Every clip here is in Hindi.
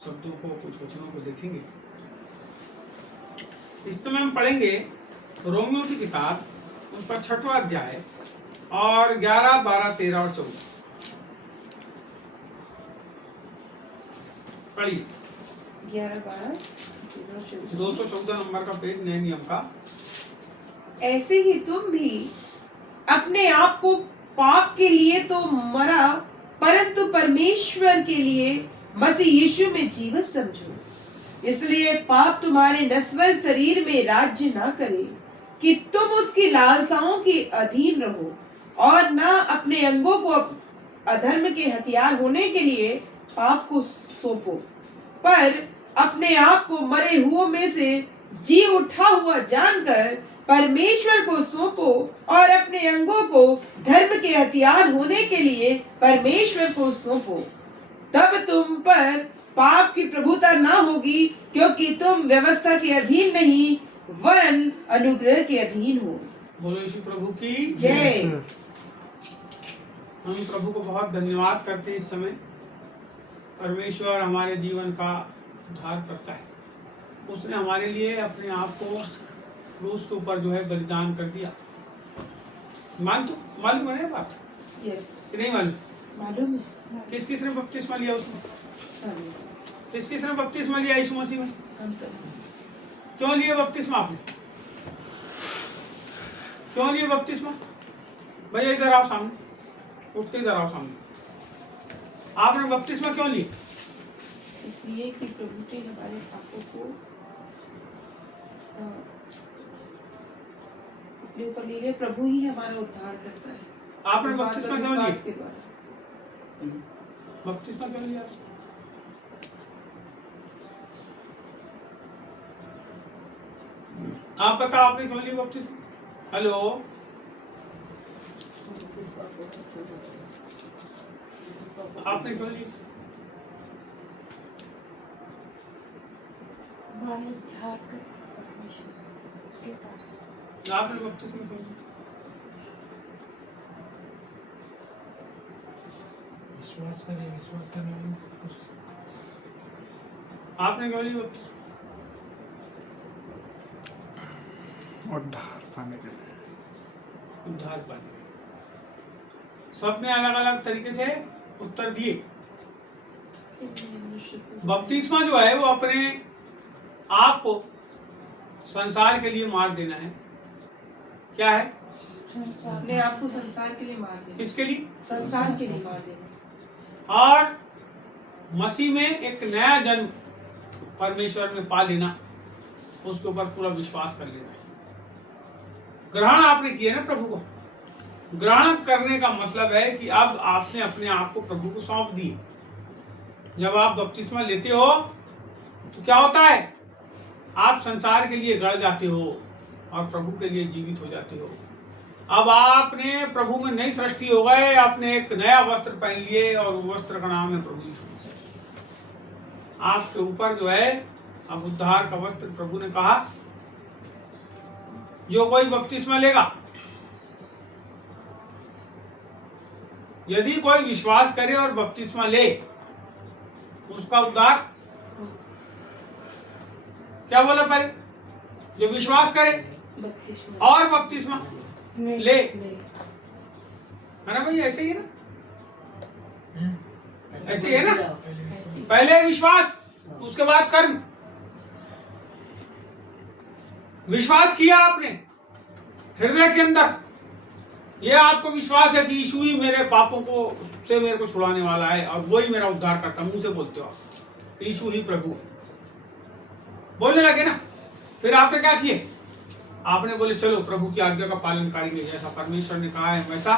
शब्दों को, कुछ वचनों को देखेंगे। इस समय हम पढ़ेंगे रोमियो की किताब, उसका 6वां अध्याय और 11, 12, 13 और 14। पढ़िए। 11, 12, 214 नंबर का पेज, नए नियम का। ऐसे ही तुम भी अपने आप को पाप के लिए तो मरा, परंतु परमेश्वर के लिए मसीह यीशु में जीवित समझो। इसलिए पाप तुम्हारे नश्वर शरीर में राज्य न करे कि तुम उसकी लालसाओं के अधीन रहो, और न अपने अंगों को अधर्म के हथियार होने के लिए पाप को सौंपो, पर अपने आप को मरे हुओं में से जी उठा हुआ जानकर परमेश्वर को सौंपो, और अपने अंगों को धर्म के हथियार होने के लिए परमेश्वर को सौंपो। तब तुम पर पाप की प्रभुता ना होगी, क्योंकि तुम व्यवस्था के अधीन नहीं वरन अनुग्रह के अधीन हो। बोलो यीशु प्रभु की जय। हम प्रभु को बहुत धन्यवाद करते हैं। इस समय परमेश्वर हमारे जीवन का उद्धार करता है। उसने हमारे लिए अपने आप को क्रूस के ऊपर जो है बलिदान कर दिया। मालूम है बात? यस, कि नहीं मालूम? मालूम है। किस किस ने बपतिस्मा लिया उसमें? किस किस ने बपतिस्मा लिया यीशु मसीह में? हम सब। क्यों लिए बपतिस्मा आपने? क्यों लिए बपतिस्मा? भैया इधर आओ सामने, उठते इधर आओ सामने। आपने बपतिस्मा क्यों लिए? इसलिए कि प्रभु ने हमारे पापों को अपने ऊपर ले लिया। प्रभु ही हमारा उद्धार करता है। आपने बपतिस्मा क्यों लिया? विश्वास के द्वारा। बपतिस्मा क्यों लिया? आप बताओ, आपने क्यों लिया बपतिस्मा? हेलो, आपने क्यों लिया? आपने बपतिस्मा क्यों लिया? विश्वास करें सब कुछ। आपने क्यों लिया बपतिस्मा? उद्धार पाने के लिए। उद्धार पाने के लिए। सबने अलग अलग तरीके से उत्तर दिए। बपतिस्मा जो है वो अपने आप को संसार के लिए मार देना है। क्या है? अपने आप को संसार के लिए मार देना। किसके लिए? संसार के लिए मार देना। और मसीह में एक नया जन्म परमेश्वर में पा लेना, उसके ऊपर पूरा विश्वास कर लेना। ग्रहण आपने किया ना प्रभु को। ग्रहण करने का मतलब है कि अब आपने अपने आप को प्रभु को सौंप दिए। जब आप बपतिस्मा लेते हो तो क्या होता है? आप संसार के लिए गड़ जाते हो और प्रभु के लिए जीवित हो जाते हो। अब आपने प्रभु में नई सृष्टि हो गए। आपने एक नया वस्त्र पहन लिए और वो वस्त्र का नाम है प्रभु यीशु मसीह। आपके ऊपर जो है अब उद्धार का वस्त्र प्रभु ने कहा, जो कोई बपतिस्मा लेगा, यदि कोई विश्वास करे और बपतिस्मा ले, उसका उद्धार। क्या बोला पहले? जो विश्वास करे और बपतिस्मा ले, है ना भाई? ऐसे ही है ना? ऐसे ही है ना? पहले विश्वास, उसके बाद कर्म। विश्वास किया आपने हृदय के अंदर, यह आपको विश्वास है कि यीशु ही मेरे पापों को से मेरे को छुड़ाने वाला है और वही मेरा उद्धार करता। मुंह से बोलते हो आप, यीशु ही प्रभु है, बोलने लगे ना। फिर आपने क्या किए? आपने बोले चलो प्रभु की आज्ञा का पालन करेंगे, जैसा परमेश्वर ने कहा है वैसा।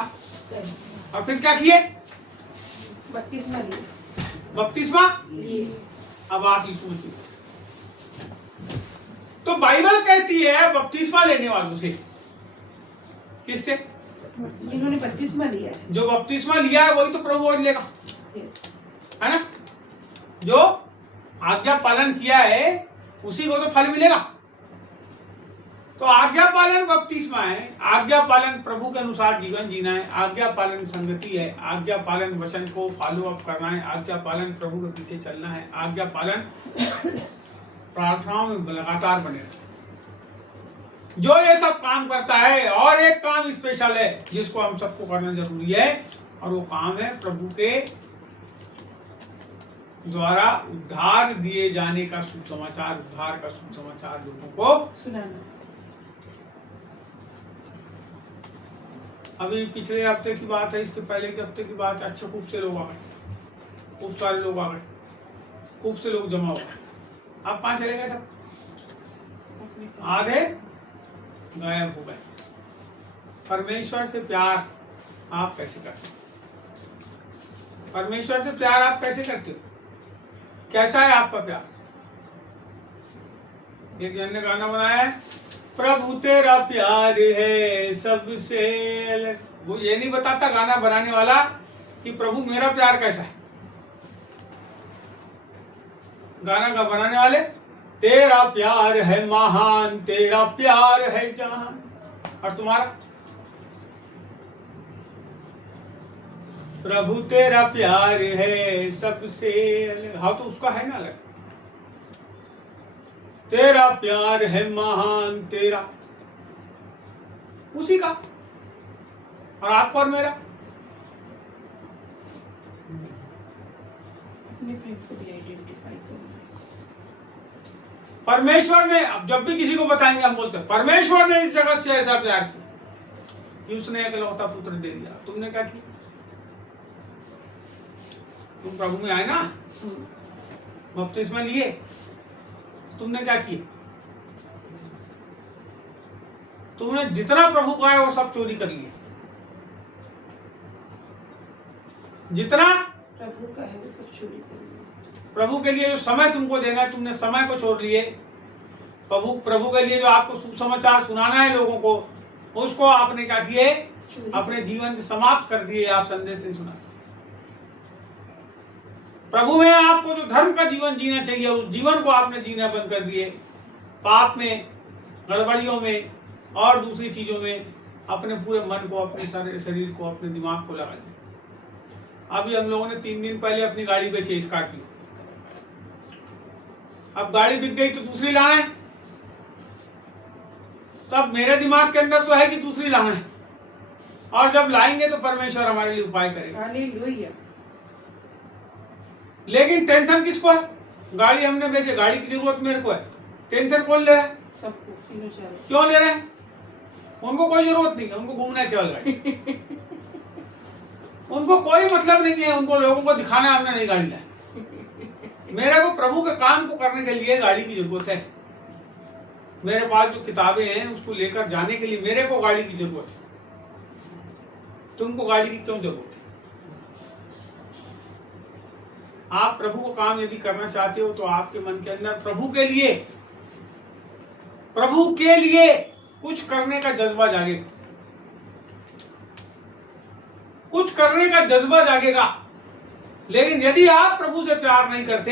और फिर क्या किए? बपतिस्मा लिए। बपतिस्मा लिए। अब आप यीशु मसीह। तो बाइबल कहती है बपतिस्मा लेने वालों से। किससे? जिन्होंने बपतिस्मा लिया है। जो बपतिस्मा लिया है वही तो प्रभु और लेगा, यस, है ना? जो आज्ञा पालन किया है उसी को तो फल मिलेगा। तो आज्ञा पालन बपतिस्मा है, आज्ञा पालन प्रभु के अनुसार जीवन जीना है, आज्ञा पालन संगति है, आज्ञा पालन वचन को फॉलो अप करना है, आज्ञा पालन प्रभु के पीछे चलना है, आज्ञा पालन प्रार्थनाओं में लगातार बने रहना। जो ये सब काम करता है, और एक काम स्पेशल है जिसको हम सबको करना जरूरी है, और वो काम है प्रभु के द्वारा उद्धार दिए जाने का सुसमाचार, उद्धार का सुसमाचार लोगों को सुनाना। अभी पिछले हफ्ते की बात है, इसके पहले के हफ्ते की बात है, अच्छे खूब से लोग आ गए, खूब सारे लोग आ गए, खूब से लोग जमा हो गए। आप कहाँ चले गए सब? आधे गायब हो गए। परमेश्वर से प्यार आप कैसे करते हो? परमेश्वर से प्यार आप कैसे करते हो? कैसा है आपका प्यार? एक जन ने गाना बनाया है, प्रभु तेरा प्यार है सबसे अलग। वो ये नहीं बताता गाना बनाने वाला कि प्रभु मेरा प्यार कैसा है। गाना का बनाने वाले, तेरा प्यार है महान, तेरा प्यार है जहान, और तुम्हारा प्रभु तेरा प्यार है सबसे अलग। हाँ तो उसका है ना अलग। तेरा प्यार है महान, तेरा उसी का, और आपका और मेरा अपने प्रेम को भी आइडेंटिफाई करना। परमेश्वर ने, अब जब भी किसी को बताएंगे हम बोलते हैं परमेश्वर ने इस जगत से ऐसा प्यार किया कि उसने एकलौता पुत्र दे दिया। तुमने क्या किया? तुम प्रभु में आए ना, बपतिस्मा लिए, तुमने क्या किया? तुमने जितना प्रभु का है वो सब चोरी कर लिया। जितना प्रभु का है वो सब चोरी कर लिया। प्रभु के लिए जो समय तुमको देना है, तुमने समय को छोड़ लिए। प्रभु के लिए जो आपको सुसमाचार सुनाना है लोगों को, उसको आपने क्या किए? अपने जीवन से समाप्त कर दिए। आप संदेश नहीं सुना। प्रभु में आपको जो धर्म का जीवन जीना चाहिए, उस जीवन को आपने जीना बंद कर दिए। पाप में, गड़बड़ियों में और दूसरी चीजों में अपने पूरे मन को, अपने सारे शरीर को, अपने दिमाग को लगा दिया। अभी हम लोगों ने 3 दिन पहले अपनी गाड़ी बेची, स्कॉर्पियो। अब गाड़ी बिक गई तो दूसरी लाना है। तो अब मेरे दिमाग के अंदर तो है कि दूसरी लाना है, और जब लाएंगे तो परमेश्वर हमारे लिए उपाय करेगा। हालेलुया। लेकिन टेंशन किसको है? गाड़ी हमने बेचे, गाड़ी की जरूरत मेरे को है। टेंशन कौन ले रहा है? सबको, तीनों चारों। क्यों ले रहे हैं? उनको कोई जरूरत नहीं है, उनको घूमना है केवल गाड़ी। उनको कोई मतलब नहीं है, उनको लोगों को दिखाना है हमने नहीं गाड़ी लाई। मेरे को प्रभु के काम को करने के लिए गाड़ी की जरूरत है। मेरे पास जो किताबें हैं उसको लेकर जाने के लिए मेरे को गाड़ी की जरूरत है। तुमको गाड़ी की क्यों जरूरत है? आप प्रभु को काम यदि करना चाहते हो तो आपके मन के अंदर प्रभु के लिए कुछ करने का जज्बा जागेगा। कुछ करने का जज्बा जागेगा। लेकिन यदि आप प्रभु से प्यार नहीं करते,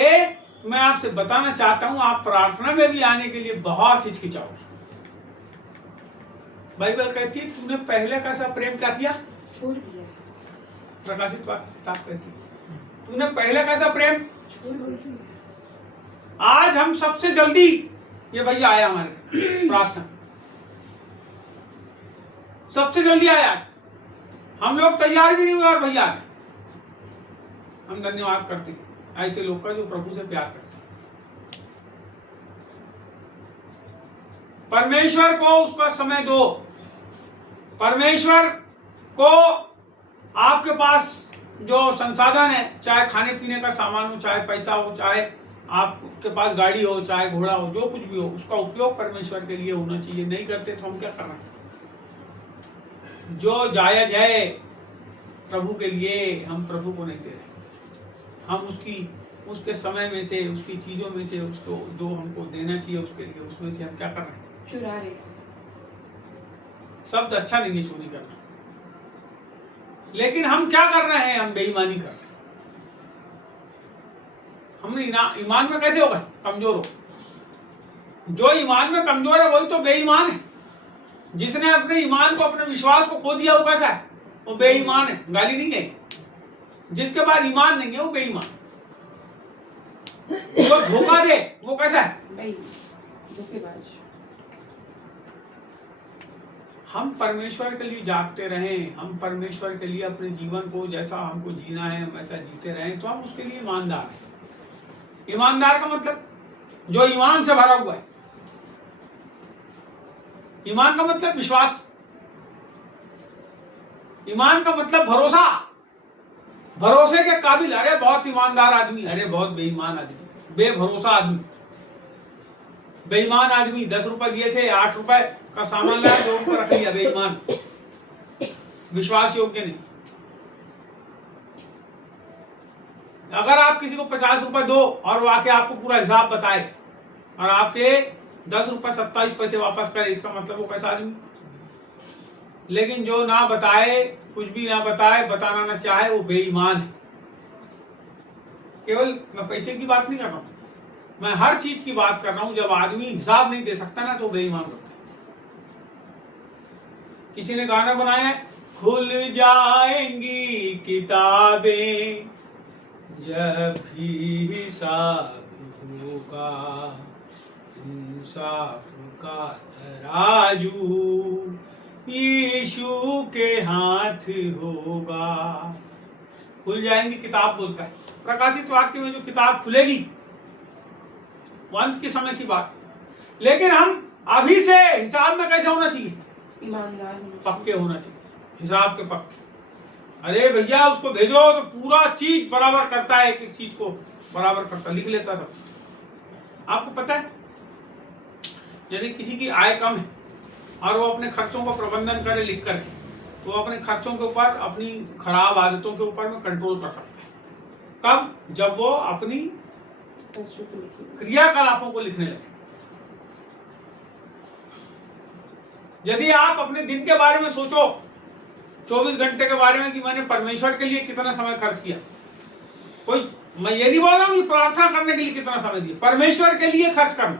मैं आपसे बताना चाहता हूं, आप प्रार्थना में भी आने के लिए बहुत हिचकिचाओगे। बाइबल कहती है, तूने पहले कैसा प्रेम क्या किया? छोड़ दिया। प्रकाशित वाक्य किताब कहती है, तूने पहले कैसा प्रेम छोड़ दिया। आज हम सबसे जल्दी, ये भैया आया हमारे प्रार्थना, सबसे जल्दी आया। हम लोग तैयार भी नहीं हुए और भैया आए। हम धन्यवाद करते हैं ऐसे लोग का जो प्रभु से प्यार करते हैं। परमेश्वर को उसका समय दो। परमेश्वर को आपके पास जो संसाधन है, चाहे खाने पीने का सामान हो, चाहे पैसा हो, चाहे आपके पास गाड़ी हो, चाहे घोड़ा हो, जो कुछ भी हो, उसका उपयोग परमेश्वर के लिए होना चाहिए। नहीं करते तो हम क्या कर रहे हैं? जो जायज है प्रभु के लिए, हम प्रभु को नहीं दे रहे। हम उसके समय में से, उसकी चीजों में से, उसको जो हमको देना चाहिए उसके लिए, उसमें से हम क्या कर रहे हैं? चुरा रहे। शब्द अच्छा नहीं है चोरी करना, लेकिन हम क्या कर रहे हैं? हम बेईमानी कर रहे हैं। हम ईमान में कैसे हो गए? कमजोर हो। जो ईमान में कमजोर है वही तो बेईमान है। जिसने अपने ईमान को, अपने विश्वास को खो दिया, वो कैसा है? वो बेईमान है। गाली नहीं है। जिसके पास ईमान नहीं है वो बेईमान। वो धोखा दे वो कैसा है? धोखेबाज। हम परमेश्वर के लिए जागते रहें, हम परमेश्वर के लिए अपने जीवन को जैसा हमको जीना है हम ऐसा जीते रहें, तो हम उसके लिए ईमानदार हैं। ईमानदार का मतलब जो ईमान से भरा हुआ है। ईमान का मतलब विश्वास, ईमान का मतलब भरोसा, भरोसे के काबिल। अरे बहुत ईमानदार आदमी, अरे बहुत बेईमान आदमी, बेभरोसा आदमी, बेईमान आदमी। 10 रुपए दिए थे, 8 रुपए का सामान लाया, 2 रुपए रख लिया, बेईमान, विश्वास योग्य नहीं। अगर आप किसी को 50 रुपए दो और वो आके आपको पूरा हिसाब बताए और आपके 10 रुपए 27 पैसे वापस करे, इसका मतलब वो कैसा आदमी? लेकिन जो ना बताए, कुछ भी ना बताए, बताना ना चाहे, वो बेईमान है। केवल मैं पैसे की बात नहीं कर रहा हूं, मैं हर चीज की बात कर रहा हूं। जब आदमी हिसाब नहीं दे सकता ना तो बेईमान होता है। किसी ने गाना बनाया है, खुल जाएंगी किताबें जब भी हिसाब होगा, इंसाफ का तराजू यीशु के हाथ होगा। खुल जाएंगी किताब बोलता है प्रकाशित वाक्य में, जो किताब खुलेगी वो अंत के समय की बात। लेकिन हम अभी से हिसाब में कैसे होना चाहिए? ईमानदार, पक्के होना चाहिए, हिसाब के पक्के। अरे भैया उसको भेजो तो पूरा चीज बराबर करता है, एक एक चीज को बराबर करता, लिख लेता सब चीज। आपको पता है यदि किसी की आय कम है और वो अपने खर्चों का प्रबंधन करे लिख करके, तो वो अपने खर्चों के ऊपर, अपनी खराब आदतों के ऊपर में कंट्रोल कर सकता है। कब? जब वो अपनी क्रियाकलापों को लिखने लगे। यदि आप अपने दिन के बारे में सोचो, 24 घंटे के बारे में, कि मैंने परमेश्वर के लिए कितना समय खर्च किया। कोई, मैं ये नहीं बोल रहा हूं कि प्रार्थना करने के लिए कितना समय दिया, परमेश्वर के लिए खर्च करना।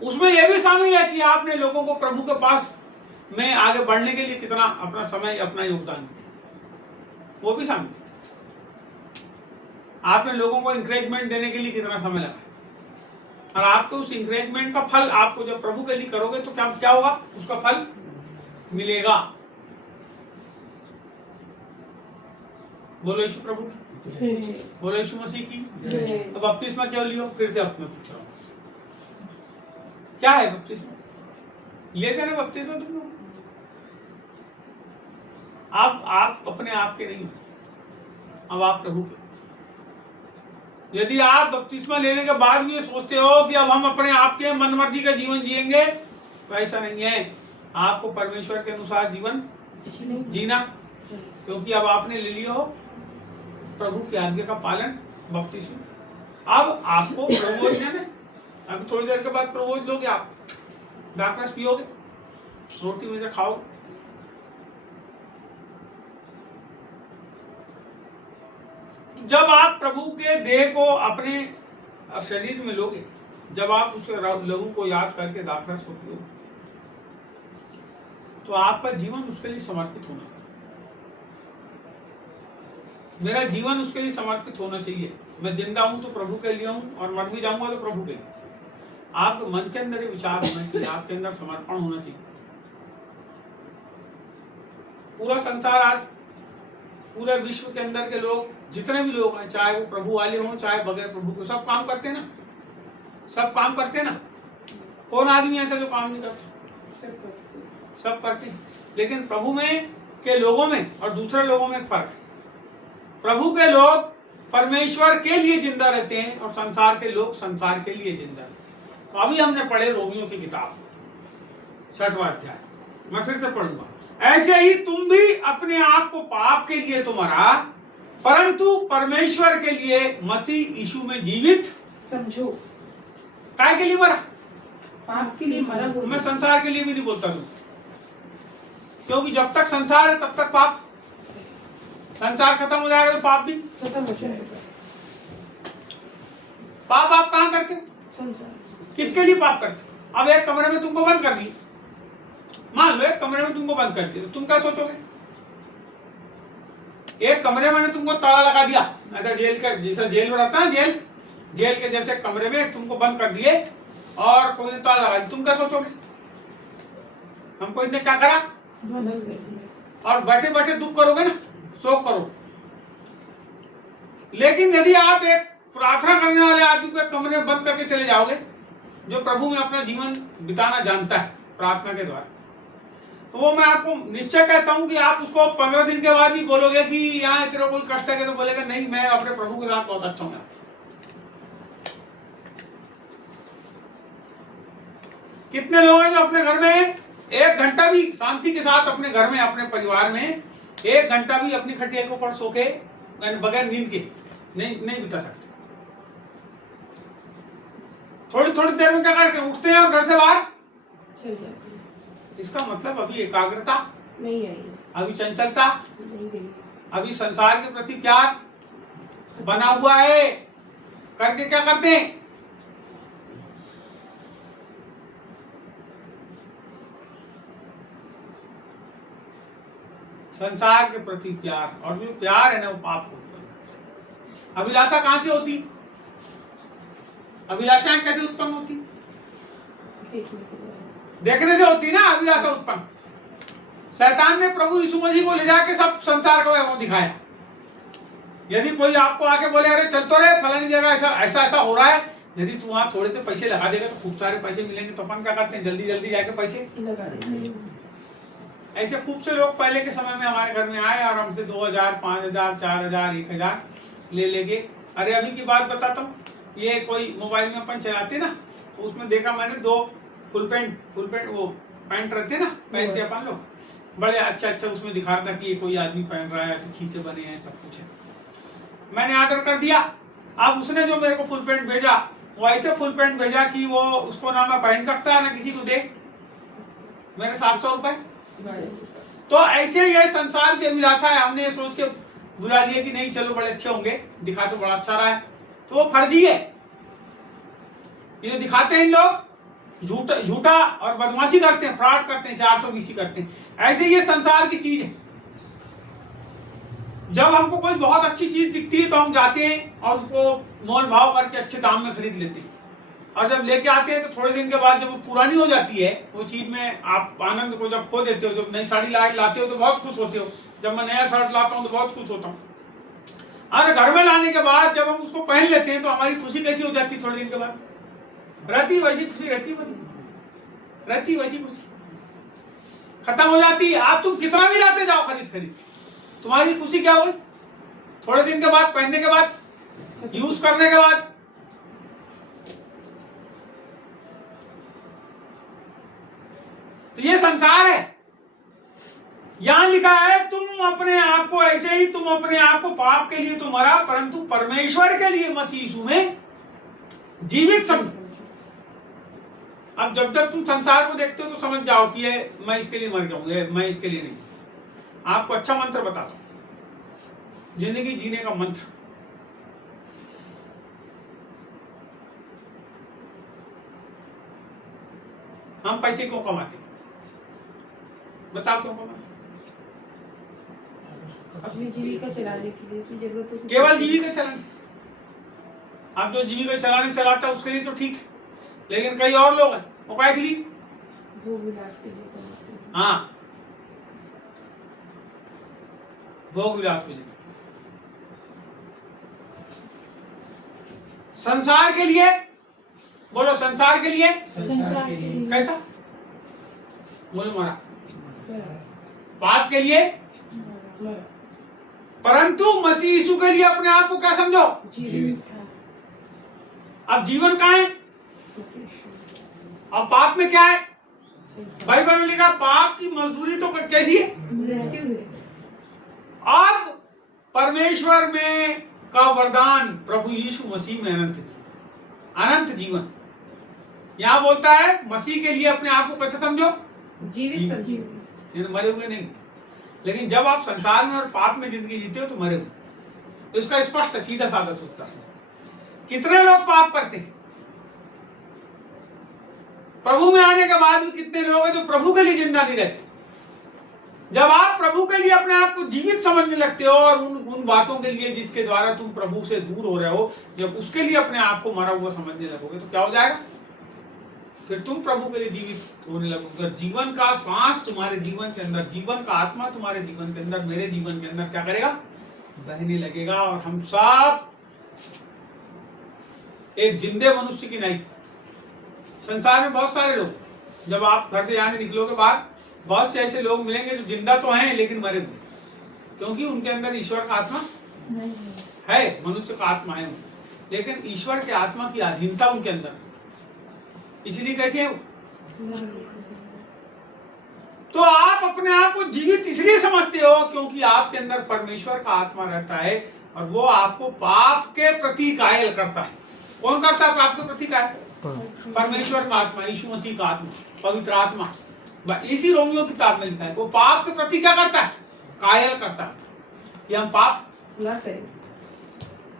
उसमें यह भी शामिल है कि आपने लोगों को प्रभु के पास में आगे बढ़ने के लिए कितना अपना समय, अपना योगदान दिया, वो भी शामिल है। आपने लोगों को इंकरेजमेंट देने के लिए कितना समय लगा, और आपको उस इंकरेजमेंट का फल, आपको जब प्रभु के लिए करोगे तो क्या क्या होगा? उसका फल मिलेगा। बोलो यीशु प्रभु की, बोलो यीशु मसीह की। तो बपतिस्मा क्यों लियो? फिर से अपने पूछ रहा हूं, क्या है बपतिस्मा? लेते ना बपतिस्मा तुम लोग? आप अपने आप के नहीं हो, अब आप प्रभु के। यदि आप बपतिस्मा लेने के बाद भी ये सोचते हो कि अब हम अपने आप के मनमर्जी का जीवन जिएंगे, तो ऐसा नहीं है। आपको परमेश्वर के अनुसार जीवन जीना, क्योंकि अब आपने ले लिया हो प्रभु की आज्ञा का पालन, बपतिस्मा। अब आपको प्रभुवोज है, अभी थोड़ी देर के बाद प्रभुवोज लोगे, आप दाखरस पियोगे, रोटी में से खाओगे। जब आप प्रभु के देह को अपने शरीर में लोगे, जब आप उसके लहू को याद करके दाखरस को पियोगे, तो आपका जीवन उसके लिए समर्पित होना चाहिए। मेरा जीवन उसके लिए समर्पित होना चाहिए। मैं जिंदा हूं तो प्रभु के लिए हूं, और मर भी जाऊंगा तो प्रभु के लिए। आपके मन के अंदर ये विचार होना चाहिए, आपके अंदर समर्पण होना चाहिए। पूरा संसार आज, पूरे विश्व के अंदर के लोग, जितने भी लोग हैं, चाहे वो प्रभु वाले हों चाहे बगैर प्रभु के, सब काम करते हैं ना, सब काम करते हैं ना। कौन आदमी ऐसा जो काम नहीं करता? सब करते हैं। लेकिन प्रभु में के लोगों में और दूसरे लोगों में फर्क है। प्रभु के लोग परमेश्वर के लिए जिंदा रहते हैं और संसार के लोग संसार के लिए जिंदा रहते हैं। तो अभी हमने पढ़े रोमियो की किताब 6वां अध्याय, मैं फिर से पढ़ूंगा। ऐसे ही तुम भी अपने आप को पाप के लिए तो मरा, परंतु परमेश्वर के लिए मसीह यीशु में जीवित समझो। काय के लिए मरा? पाप के लिए मरा हो। मैं संसार के लिए भी नहीं बोलता हूं, क्योंकि जब तक संसार है तब तक पाप। संसार खत्म हो जाएगा तो पाप भी खत्म हो जाएगा। पाप आप कहां करते हो? संसार। किसके लिए पाप करते हो? अब एक कमरे में तुमको बंद कर दी, मान लो एक कमरे में तुमको बंद कर दिया, तो तुम क्या सोचोगे? एक कमरे में तुमको ताला लगा दिया, ऐसा जेल का, जैसा जेल में रहता है जेल, जेल के जैसे कमरे में तुमको बंद कर दिए और कोई ने ताला लगा दिया, तुम क्या सोचोगे? हमको इनने क्या करा? और बैठे बैठे दुख करोगे ना, शोक करोगे। लेकिन यदि आप एक प्रार्थना करने वाले आदमी को एक कमरे में बंद करके चले जाओगे, जो प्रभु में अपना जीवन बिताना जानता है प्रार्थना के द्वारा, तो वो मैं आपको निश्चय कहता हूं कि आप उसको 15 दिन के बाद ही बोलोगे कि यहाँ तेरा कोई कष्ट है, तो बोलेगा नहीं, मैं अपने प्रभु के साथ बहुत अच्छा हूं। कितने लोग हैं जो अपने घर में 1 घंटा भी शांति के साथ अपने घर में, अपने परिवार में 1 घंटा भी अपनी खटिया के ऊपर सो के बगैर नींद के नहीं बिता सकते? थोड़ी थोड़ी देर में क्या करते हैं? उठते हैं और घर से बाहर चल जाते हैं। इसका मतलब अभी एकाग्रता नहीं आई, अभी चंचलता, नहीं गई, अभी संसार के प्रति प्यार बना हुआ है। करके क्या करते हैं? संसार के प्रति प्यार, और जो प्यार है ना वो पाप होता है। अभिलाषा कहां से होती? अभिलाषाएं कैसे उत्पन्न होती? देखने से होती ना अभिलाषा उत्पन्न। शैतान ने प्रभु यीशु मसीह को ले जाके सब संसार का वैभव दिखाया। यदि कोई आपको आके बोले अरे चल तो रे फलानी जगह ऐसा ऐसा ऐसा हो रहा है, यदि तू वहां थोड़े से पैसे लगा देगा तो खूब सारे पैसे मिलेंगे, तो अपन क्या करते हैं? जल्दी जल्दी जाके पैसे लगा देते हैं। ऐसे खूब से लोग पहले के समय में हमारे घर में आए और हमसे 2000, 5000, 4000, 1000 ले लेके। अरे अभी की बात बताता हूँ, ये कोई मोबाइल में अपन चलाते ना, तो उसमें देखा मैंने 2 फुल पैंट वो पैंट रहते ना, पहनते अपन लोग, बड़े अच्छा उसमें दिखा रहा था कि ये कोई आदमी पहन रहा है, ऐसे खीसे बने हैं, सब कुछ है। मैंने ऑर्डर कर दिया। अब उसने जो मेरे को फुल पैंट भेजा, वो ऐसे फुल पैंट भेजा कि वो उसको ना मैं पहन सकता है ना किसी को दे। मेरे 700 रुपए। तो ऐसे ये संसार की अभिलाषा है। हमने सोच के बुला लिए कि नहीं चलो बड़े अच्छे होंगे, दिखा तो बड़ा अच्छा रहा है, तो वो फर्जी है। ये जो दिखाते हैं इन लोग झूठा और बदमाशी करते हैं, फ्रॉड करते हैं, 420 करते हैं। ऐसे ये संसार की चीज है। जब हमको कोई बहुत अच्छी चीज दिखती है तो हम जाते हैं और उसको मोल भाव करके अच्छे दाम में खरीद लेते हैं, और जब लेके आते हैं तो थोड़े दिन के बाद जब वो पुरानी हो जाती है, वो चीज में आप आनंद को जब खो देते हो। जब नई साड़ी लाते हो तो बहुत खुश होते हो, जब मैं नया शर्ट लाता हूँ तो बहुत खुश होता हूँ, और घर में लाने के बाद जब हम उसको पहन लेते हैं तो हमारी खुशी कैसी हो जाती है? थोड़े दिन के बाद रहती वैसी खुशी रहती वैसी खुशी खत्म हो जाती है। आप तुम कितना भी लाते जाओ खरीद, तुम्हारी खुशी क्या होगी? थोड़े दिन के बाद, पहनने के बाद, यूज करने के बाद। तो ये संसार है। यहां लिखा है तुम अपने आप को ऐसे ही, तुम अपने आप को पाप के लिए तो मरा, परंतु परमेश्वर के लिए मसीह यीशु में जीवित समझो। अब जब जब तुम संसार को देखते हो तो समझ जाओ कि ये मैं इसके लिए मर जाऊं, ये मैं इसके लिए नहीं। आपको अच्छा मंत्र बताता हूं, जिंदगी जीने का मंत्र। हम पैसे क्यों कमाते? बताओ क्यों कमाते? अपनी जीविका चलाने के लिए की जरूरत है। केवल जीविका चलाने। आप जो जीविका चलाने चलाता है उसके लिए तो ठीक है, लेकिन कई और लोग हैं वो क्या के लिए? भोग विलास के लिए करते हैं। हाँ, भोग विलास के लिए। संसार के लिए बोलो, संसार के लिए। संसार के लिए कैसा? बोलो मरा। पाप के लिए, परंतु मसीह यीशु के लिए अपने आप को क्या समझो? जीवित है। अब जीवन कहाँ है? अब पाप में क्या है? बाइबल में लिखा पाप की मजदूरी तो कैसी है? मृत्यु है। अब परमेश्वर में का वरदान प्रभु यीशु मसीह में अनंत जीवन। यहां बोलता है मसीह के लिए अपने आप को कैसे समझो? जीवित समझो। मरे हुए नहीं, लेकिन जब आप संसार में और पाप में जिंदगी जीते हो तो मरे हुए। इसका स्पष्ट सीधा साधा उत्तर है। कितने लोग पाप करते हैं? प्रभु में आने के बाद भी कितने लोग हैं जो प्रभु के लिए जिंदा नहीं रहते। जब आप प्रभु के लिए अपने आप को जीवित समझने लगते हो और उन बातों के लिए जिसके द्वारा तुम प्रभु से दूर हो रहे हो, जब उसके लिए अपने आप को मरा हुआ समझने लगोगे तो क्या हो जाएगा? फिर तुम प्रभु के लिए जीवित होने लगोगे। जीवन का श्वास तुम्हारे जीवन के अंदर, जीवन का आत्मा तुम्हारे जीवन के अंदर, मेरे जीवन के अंदर क्या करेगा? बहने लगेगा। और हम सब एक जिंदे मनुष्य की नहीं। संसार में बहुत सारे लोग, जब आप घर से जाने निकलोगे बाहर, बहुत से ऐसे लोग मिलेंगे जो जिंदा तो हैं लेकिन मरे हुए, क्योंकि उनके अंदर ईश्वर का आत्मा नहीं है। मनुष्य का आत्मा है लेकिन ईश्वर के आत्मा की अधीनता उनके अंदर है। इसलिए कैसे है? तो आप अपने आप को जीवित इसलिए समझते हो क्योंकि आपके अंदर परमेश्वर का आत्मा रहता है और वो आपको पाप के प्रति कायल करता है। कौन करता है पाप के प्रति कायल? परमेश्वर का आत्मा, यीशु मसीह का आत्मा, पवित्र आत्मा। इसी रोमियो किताब में लिखा है, वो पाप के प्रति क्या करता है? कायल करता है। ये हम पाप ना करें,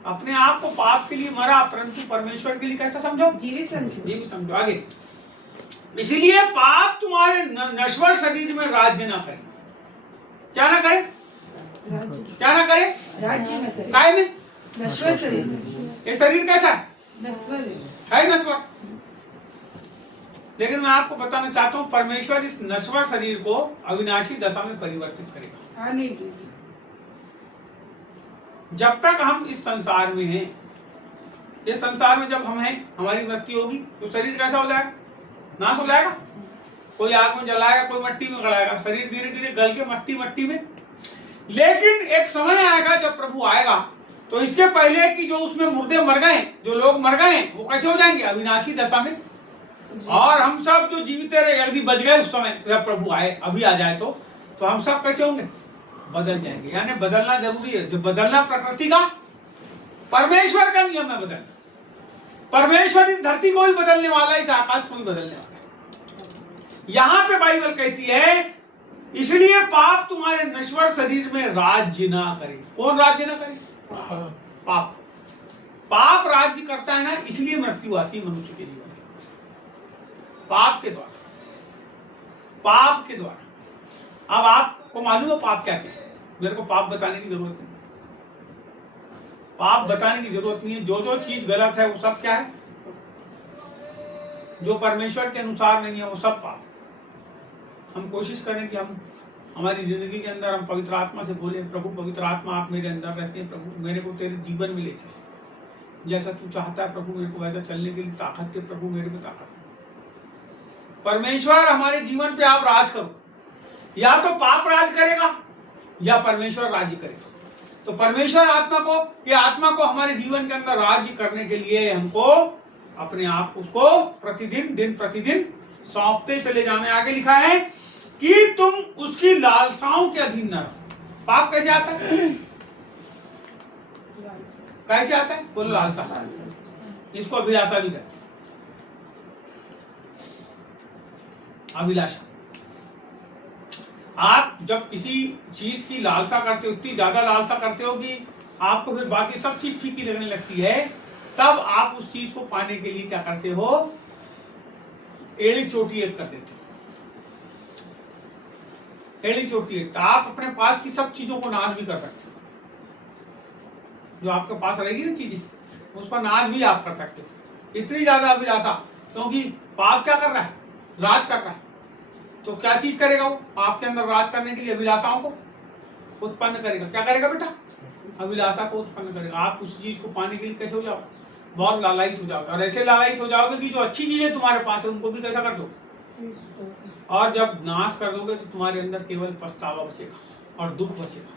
अपने आप को पाप के लिए मरा, परंतु परमेश्वर के लिए कैसा समझो? जीवित समझो। जीवित समझो। आगे, इसीलिए पाप तुम्हारे नश्वर शरीर में राज्य ना करे। क्या ना करे? क्या ना करे? राज्य न करे। काय में? नश्वर शरीर में। ये शरीर कैसा है? नश्वर है नश्वर। लेकिन मैं आपको बताना चाहता हूँ, परमेश्वर इस नश्वर शरीर को अविनाशी दशा में परिवर्तित करेगा। हालेलुया। जब तक हम इस संसार में हैं, इस संसार में जब हम हैं, हमारी मृत्यु होगी तो शरीर कैसा हो जाएगा? नाश हो जाएगा। कोई आग में जलाएगा, कोई मट्टी में गड़ाएगा, शरीर धीरे धीरे गल के मट्टी में। लेकिन एक समय आएगा जब प्रभु आएगा तो इसके पहले कि जो उसमें मुर्दे मर गए, जो लोग मर गए, वो कैसे हो जाएंगे? अविनाशी दशा में। और हम सब जो जीवित रहे, यदि बच गए उस समय जब प्रभु आए, अभी आ जाए तो हम सब कैसे होंगे? बदल जाएंगे। यानी बदलना जरूरी है। जो बदलना प्रकृति का, परमेश्वर का नियम है बदलना। परमेश्वर इस धरती को भी बदलने वाला है, इस आकाश को भी बदलने वाला है। यहां पे बाइबल कहती है, इसलिए पाप तुम्हारे नश्वर शरीर में राज्य ना करे। कौन राज्य ना करे? पाप। पाप राज्य करता है ना, इसलिए मृत्यु आती है मनुष्य के जीवन में। पाप के द्वारा, पाप के द्वारा। अब आपको मालूम है पाप क्या है? मेरे को पाप बताने की जरूरत नहीं, पाप बताने की जरूरत नहीं है। जो चीज गलत है वो सब क्या है? जो परमेश्वर के अनुसार नहीं है वो सब पाप। हम कोशिश करें कि हम हमारी जिंदगी के अंदर हम पवित्र आत्मा से बोले, प्रभु पवित्र आत्मा आप मेरे अंदर रहते हैं, प्रभु मेरे को तेरे जीवन में ले चले, जैसा तू चाहता है प्रभु मेरे को वैसा चलने के लिए ताकत दे प्रभु, मेरे में ताकत है। परमेश्वर हमारे जीवन पे आप राज करो। या तो पाप राज करेगा या परमेश्वर राज्य करेगा। तो परमेश्वर आत्मा को, ये आत्मा को हमारे जीवन के अंदर राज्य करने के लिए हमको अपने आप उसको प्रतिदिन, दिन प्रतिदिन सौंपते चले जाने। आगे लिखा है कि तुम उसकी लालसाओं के अधीन न रहो। पाप कैसे आता है? कैसे आता है? बोलो लालसा। इसको अभिलाषा भी कहते हैं। अभिलाषा। आप जब किसी चीज की लालसा करते हो, उतनी ज्यादा लालसा करते हो कि आपको फिर बाकी सब चीज फीकी लगने लगती है, तब आप उस चीज को पाने के लिए क्या करते हो? एड़ी चोटी एक कर देते हो। एड़ी चोटी एक। आप अपने पास की सब चीजों को नाश भी कर सकते हो। जो आपके पास रहेगी ना चीजें, उसका नाश भी आप कर सकते हो। इतनी ज्यादा अभिलाषा, क्योंकि पाप क्या कर रहा है? राज कर रहा है। तो क्या चीज करेगा वो? आपके अंदर राज करने के लिए अभिलाषाओं को उत्पन्न करेगा। क्या करेगा बेटा? अभिलाषा को उत्पन्न करेगा। आप उस चीज को पाने के लिए कैसे हो जाओ? बहुत लालायित हो जाओगे। और ऐसे लालायित हो जाओगे कि जो अच्छी चीजें तुम्हारे पास है उनको भी कैसा कर दो, और जब नाश कर दोगे तो तुम्हारे अंदर केवल पछतावा बचेगा और दुख बचेगा।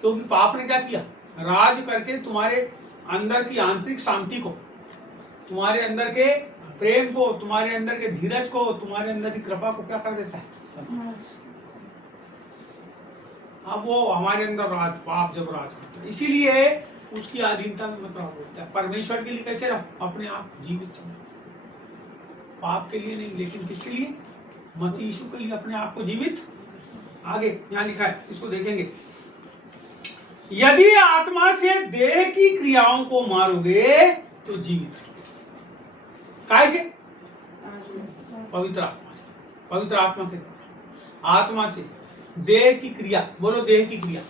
क्योंकि पाप ने क्या किया? राज करके तुम्हारे अंदर की आंतरिक शांति को, तुम्हारे अंदर के प्रेम को, तुम्हारे अंदर के धीरज को, तुम्हारे अंदर की कृपा को क्या कर देता है? अब वो हमारे अंदर राज, पाप जब राज करता है, इसीलिए उसकी अधीनता में मतलब होता है। परमेश्वर के लिए कैसे रहो? अपने आप जीवित समझो। पाप के लिए नहीं, लेकिन किसके लिए? मसीह यीशु के लिए अपने आप को जीवित। आगे यहाँ लिखा है, इसको देखेंगे। यदि आत्मा से देह की क्रियाओं को मारोगे तो जीवित रहो। काय से? पवित्र आत्मा से, पवित्र आत्मा के द्वारा, आत्मा से देह की क्रिया, बोलो देह की क्रिया।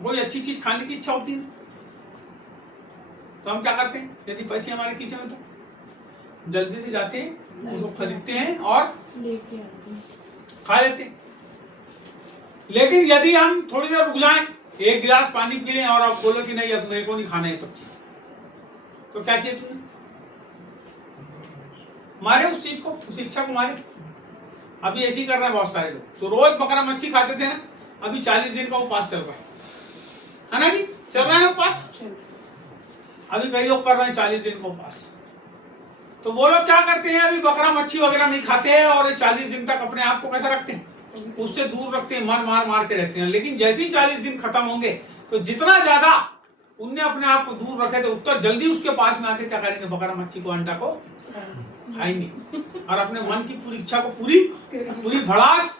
कोई अच्छी चीज खाने की इच्छा होती है तो हम क्या करते हैं? यदि पैसे हमारे खीसे में तो जल्दी से जाते हैं, उसको खरीदते हैं और खा लेते हैं। लेकिन यदि हम थोड़ी देर रुक जाएं, एक गिलास पानी पी लें और आप बोलो कि नहीं अब मेरे को नहीं खाना है सब चीज, तो क्या किया तुमने? मारे उस चीज को, उस इच्छा को मारे। अभी ऐसे ही कर रहे हैं बहुत सारे लोग। तो रोज बकरा मच्छी खाते थे ना, अभी 40 दिन का उपवास चल रहा है ना जी? चल रहा है ना उपवास? अभी कई लोग कर रहे हैं 40 दिन का उपवास। तो वो लोग क्या करते हैं? अभी बकरा मच्छी वगैरह नहीं खाते हैं और 40 दिन तक अपने आप को कैसा रखते हैं? उससे दूर रखते हैं, मार के रहते हैं। लेकिन जैसे ही 40 दिन खत्म होंगे तो जितना ज्यादा उनने अपने आप को दूर रखे थे उतना जल्दी उसके पास में आके क्या करेंगे? बकरा मच्छी को, अंडा को खाएंगे और अपने मन की पूरी इच्छा को पूरी भड़ास।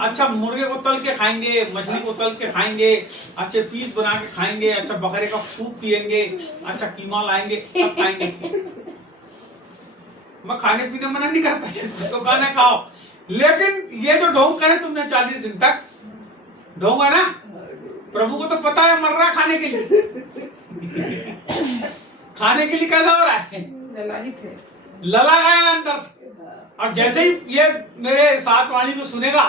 अच्छा मुर्गे को तल के खाएंगे, मछली को तल के खाएंगे, अच्छे पीस बना के खाएंगे, अच्छा बकरे का सूप पिएंगे, अच्छा कीमा लाएंगे, सब खाएंगे। मैं खाने पीने मना नहीं करता, तो खाना खाओ, लेकिन ये जो ढोंग करे तुमने 40 दिन तक, ढोंग है ना? प्रभु को तो पता है मर रहा खाने के लिए। खाने के लिए कैसा हो रहा है? लला गया अंदर से। और जैसे ही ये मेरे साथ वाणी को सुनेगा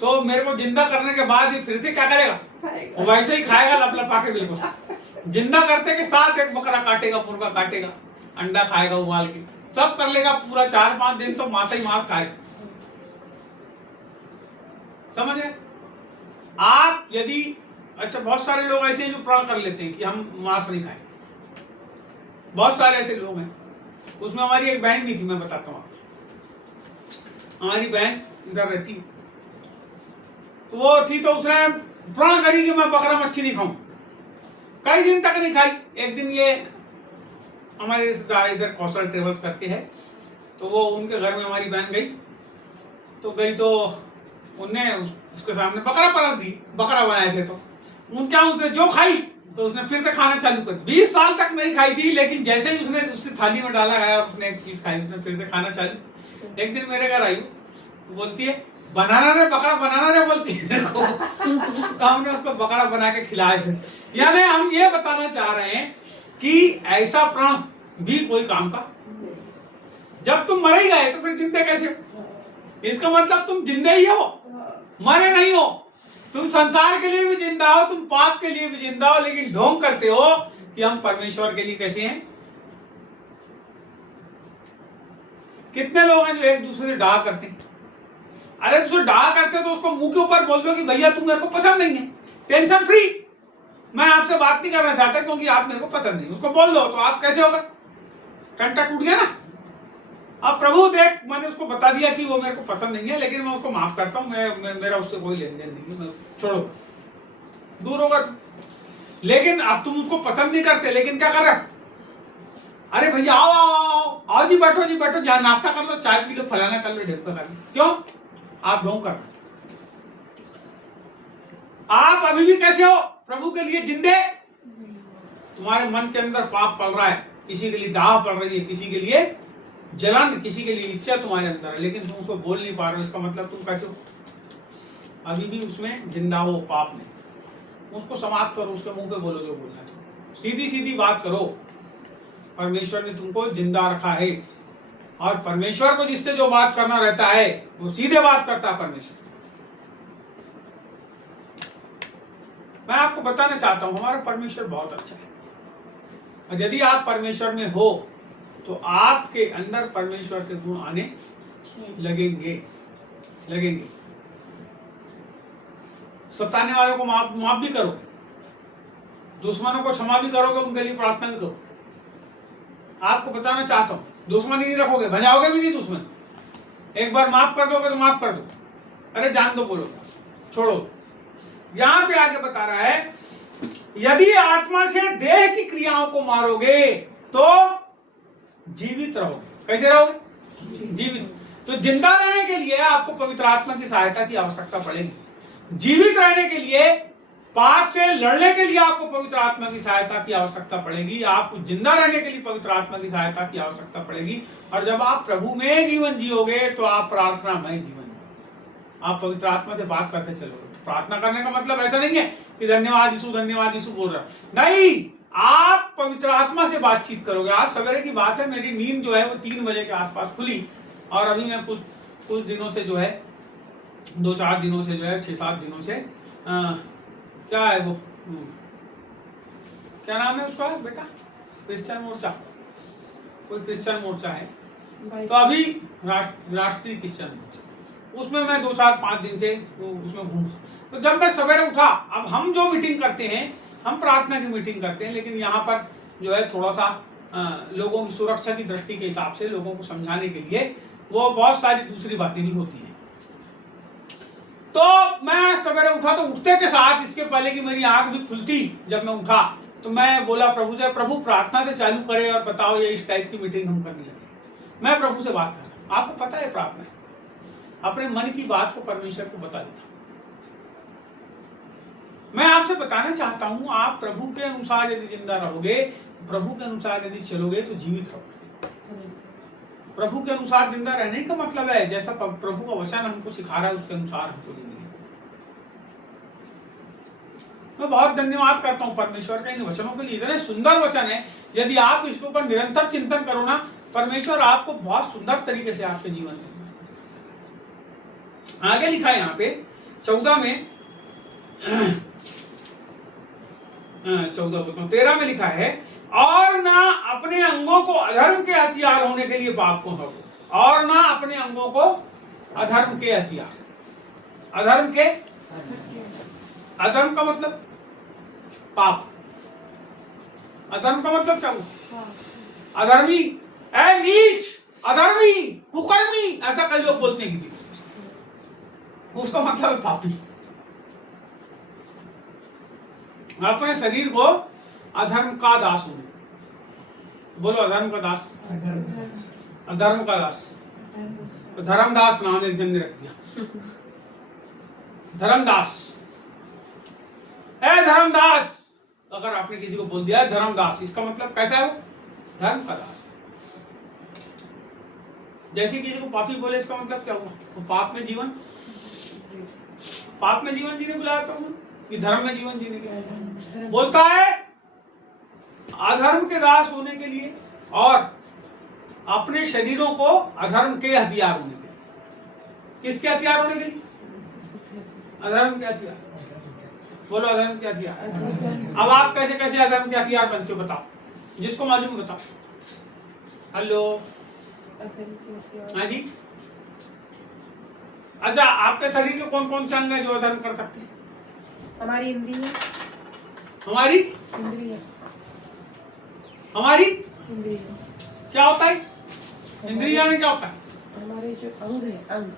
तो मेरे को जिंदा करने के बाद ये फिर से क्या करेगा? वो वैसे ही खाएगा लपलपा के, बिल्कुल जिंदा करते के साथ एक बकरा काटेगा, मुर्गा काटेगा, अंडा खाएगा उबाल के, सब कर लेगा पूरा। 4-5 दिन तो मांस ही मांस खाएगा। समझ रहे? आप यदि अच्छा, बहुत सारे लोग ऐसे हैं जो प्रण कर लेते हैं कि हम मांस नहीं खाएंगे। बहुत सारे ऐसे लोग हैं। उसमें हमारी एक बहन भी थी, मैं बताता हूँ आपको। हमारी बहन इधर रहती, तो वो थी, तो उसने प्रण करी कि मैं बकरा मच्छी नहीं खाऊं। कई दिन तक नहीं खाई। एक दिन ये हमारे रिश्तेदार इधर कौशल ट्रेवल्स करके है, तो वो उनके घर में हमारी बहन गई तो उनने उसके सामने बकरा परस दी, बकरा बनाए थे, तो उसने जो खाई तो उसने फिर से खाना चालू कर। 20 साल तक नहीं खाई थी, लेकिन जैसे ही उसने उसकी थाली में डाला गया और उसने एक चीज खाई, उसने फिर से खाना चालू। एक दिन मेरे घर आई, बोलती है बनाना रे बोलती है मेरे को। तो हमने उसको बकरा बना के खिलाया। फिर यानी हम ये बताना चाह रहे हैं कि ऐसा प्राण भी कोई काम का। जब तुम मर ही गए तो फिर जिंदे कैसे हो? इसका मतलब तुम जिंदे ही हो, मरे नहीं हो। तुम संसार के लिए भी जिंदा हो, तुम पाप के लिए भी जिंदा हो, लेकिन ढोंग करते हो कि हम परमेश्वर के लिए कैसे हैं। कितने लोग हैं जो एक दूसरे से डाह करते हैं? अरे दूसरे डाह करते तो उसको मुंह के ऊपर बोल दो कि भैया तुम मेरे को पसंद नहीं है, टेंशन फ्री, मैं आपसे बात नहीं करना चाहता क्योंकि आप मेरे को पसंद नहीं। उसको बोल दो तो आप कैसे होगा? टंटा टूट गया ना। अब प्रभु देख, मैंने उसको बता दिया कि वो मेरे को पसंद नहीं है, लेकिन मैं उसको माफ करता हूँ, मेरा उससे कोई लेन देन नहीं है, मैं छोड़ो, दूर होगा। लेकिन अब तुम उसको पसंद नहीं करते, लेकिन क्या कर रहे? अरे भैया आओ जी, बैठो, जहाँ नाश्ता कर लो, चाय पी लो, फलाना कर लो, ढेपका कर लो। क्यों? आप ढोंग कर रहे। आप अभी भी कैसे हो? प्रभु के लिए जिंदे। तुम्हारे मन के अंदर पाप पल रहा है, किसी के लिए डाह पड़ रही है, किसी के लिए जलन, किसी के लिए ईर्ष्या तुम्हारे अंदर है, लेकिन तुम उसको बोल नहीं पा रहे हो। इसका मतलब तुम कैसे हो? अभी भी उसमें जिंदा हो पाप में। उसको समाप्त करो, उसके मुंह पे बोलो जो बोलना है, सीधी बात करो। परमेश्वर ने तुमको जिंदा रखा है, और परमेश्वर को जिससे जो बात करना रहता है वो सीधे बात करता है परमेश्वर। मैं आपको बताना चाहता हूं, हमारा परमेश्वर बहुत अच्छा है, और यदि आप परमेश्वर में हो तो आपके अंदर परमेश्वर के गुण आने लगेंगे। सताने वालों को माफ भी करोगे, दुश्मनों को क्षमा भी करोगे, उनके लिए प्रार्थना भी करोगे। आपको बताना चाहता हूं, दुश्मनी नहीं रखोगे, भजाओगे भी नहीं दुश्मन। एक बार माफ कर दोगे तो माफ कर दो, अरे जान दो, बोलो छोड़ो। यहां पे आगे बता रहा है, यदि आत्मा से देह की क्रियाओं को मारोगे तो जीवित रहोगे। कैसे रहोगे? जीवित। तो जिंदा रहने के लिए आपको पवित्र आत्मा की सहायता की आवश्यकता पड़ेगी। जीवित रहने के लिए पाप से लड़ने के लिए आपको पवित्र आत्मा की सहायता की आवश्यकता पड़ेगी, आपको जिंदा रहने के लिए पवित्र आत्मा की सहायता की आवश्यकता पड़ेगी। और जब आप प्रभु में जीवन जियोगे तो आप प्रार्थनामय जीवन, आप पवित्र आत्मा से बात करते चलोगे। प्रार्थना करने का मतलब ऐसा नहीं है कि धन्यवाद यीशु बोल रहा, नहीं, आप पवित्र आत्मा से बातचीत करोगे। आज सवेरे की बात है, मेरी नींद जो है वो 3 बजे के आसपास खुली, और अभी मैं कुछ दिनों से जो है, 2-4 दिनों से जो है, 6-7 दिनों से क्या है वो, क्या नाम है उसका बेटा, क्रिश्चियन मोर्चा, कोई क्रिश्चियन मोर्चा है, तो अभी राष्ट्रीय क्रिश्चियन मोर्चा, उसमें मैं 2-4-5 दिन से उसमें घूम। तो जब मैं सवेरे उठा, अब हम जो मीटिंग करते हैं, हम प्रार्थना की मीटिंग करते हैं, लेकिन यहाँ पर जो है थोड़ा सा लोगों की सुरक्षा की दृष्टि के हिसाब से लोगों को समझाने के लिए वो बहुत सारी दूसरी बातें भी होती हैं। तो मैं सवेरे उठा, तो उठते के साथ, इसके पहले कि मेरी आंख भी खुलती, जब मैं उठा तो मैं बोला प्रभु से, प्रभु प्रार्थना से चालू करे और बताओ ये इस टाइप की मीटिंग हम करने लगे। मैं प्रभु से बात कर रहा हूं। आपको पता है प्रार्थना, अपने मन की बात को परमेश्वर को बता देना। मैं आपसे बताना चाहता हूं, आप प्रभु के अनुसार यदि जिंदा रहोगे, प्रभु के अनुसार यदि चलोगे तो जीवित रहोगे। प्रभु के अनुसार जिंदा रहने का मतलब है जैसा प्रभु का वचन हमको सिखा रहा है उसके अनुसार हमको जिंदगी। मैं बहुत धन्यवाद करता हूं परमेश्वर का इन वचनों के लिए, इतने सुंदर वचन है। यदि आप इसके ऊपर निरंतर चिंतन करो ना, परमेश्वर आपको बहुत सुंदर तरीके से आपके जीवन में। आगे लिखा है यहाँ पे 14 में 13 में लिखा है, और ना अपने अंगों को अधर्म के हथियार होने के लिए पाप को हो, और ना अपने अंगों को अधर्म के हथियार। अधर्म का मतलब पाप। अधर्म का मतलब क्या हुआ? अधर्मी, नीच, अधर्मी, कुकर्मी, ऐसा कई लोग बोलते हैं किसी को, उसका मतलब है पापी। अपने शरीर को अधर्म का दास होने, बोलो अधर्म का दास, अधर्म का दास। तो धर्मदास नाम एक जन ने रख दिया, धर्मदास। धर्मदास, अगर आपने किसी को बोल दिया धर्मदास, इसका मतलब कैसा है वो? धर्म का दास। जैसे किसी को पापी बोले, इसका मतलब क्या हुआ? वो पाप में जीवन जीने को लाया प्रभु, कि धर्म में जीवन जीने के लिए बोलता है। अधर्म के दास होने के लिए और अपने शरीरों को अधर्म के हथियार होने के लिए। किसके हथियार होने के लिए? अधर्म के हथियार। बोलो अधर्म के हथियार। अब आप कैसे कैसे अधर्म के हथियार बनते हो बताओ, जिसको मालूम बताओ। हेलो, हाँ जी। अच्छा, आपके शरीर के कौन कौन से अंग है जो अधर्म कर सकते हैं? हमारी इंद्रियां। हमारी क्या होता है? इंद्रिया में क्या होता है? हमारे जो अंग है, अंग,